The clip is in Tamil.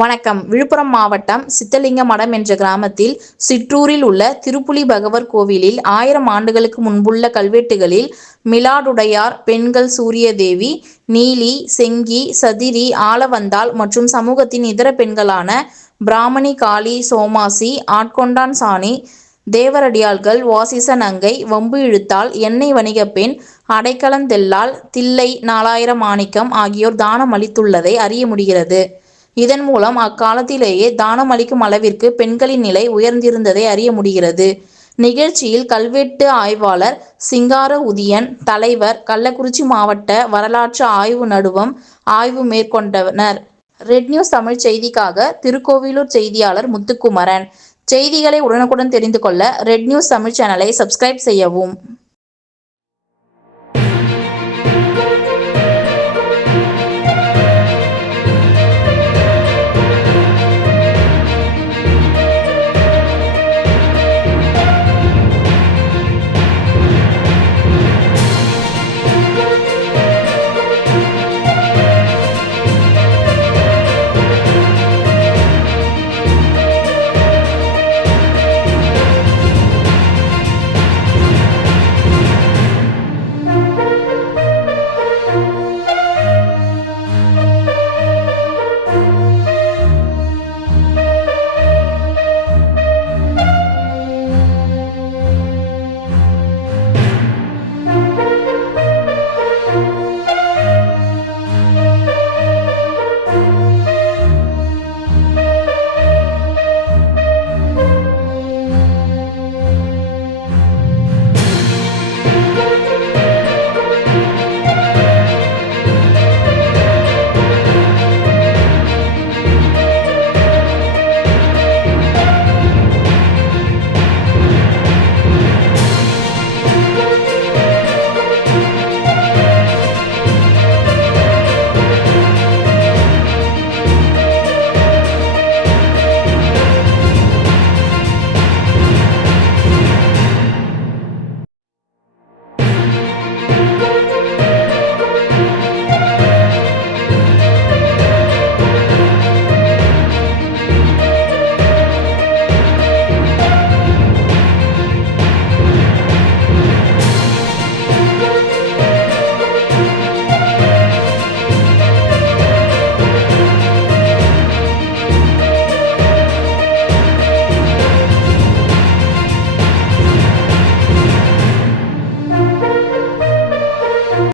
வணக்கம். விழுப்புரம் மாவட்டம் சித்தலிங்க மடம் என்ற கிராமத்தில் சிற்றூரில் உள்ள திருப்புலி பகவர் கோவிலில் 1000 ஆண்டுகளுக்கு முன்புள்ள கல்வெட்டுகளில் மிலாடுடையார், பெண்கள் சூரியதேவி, நீலி, செங்கி, சதிரி, ஆளவந்தாள் மற்றும் சமூகத்தின் இதர பெண்களான பிராமணி, காளி, சோமாசி, ஆட்கொண்டான் சாணி, தேவரடியாள்கள், வாசிச நங்கை, வம்பு இழுத்தாள், எண்ணெய் வணிகப்பெண், அடைக்கலந்தெல்லாள், தில்லை, 4000 மாணிக்கம் ஆகியோர் தானம் அளித்துள்ளதை அறிய முடிகிறது. இதன் மூலம் அக்காலத்திலேயே தானம் அளிக்கும் அளவிற்கு பெண்களின் நிலை உயர்ந்திருந்ததை அறிய முடிகிறது. நிகழ்ச்சியில் கல்வெட்டு ஆய்வாளர் சிங்கார உதியன், தலைவர், கள்ளக்குறிச்சி மாவட்ட வரலாற்று ஆய்வு நடுவம் ஆய்வு மேற்கொண்டனர். ரெட் நியூஸ் தமிழ் செய்திக்காக திருக்கோவிலூர் செய்தியாளர் முத்துக்குமரன். செய்திகளை உடனுக்குடன் தெரிந்து கொள்ள ரெட் நியூஸ் தமிழ் சேனலை சப்ஸ்கிரைப் செய்யவும்.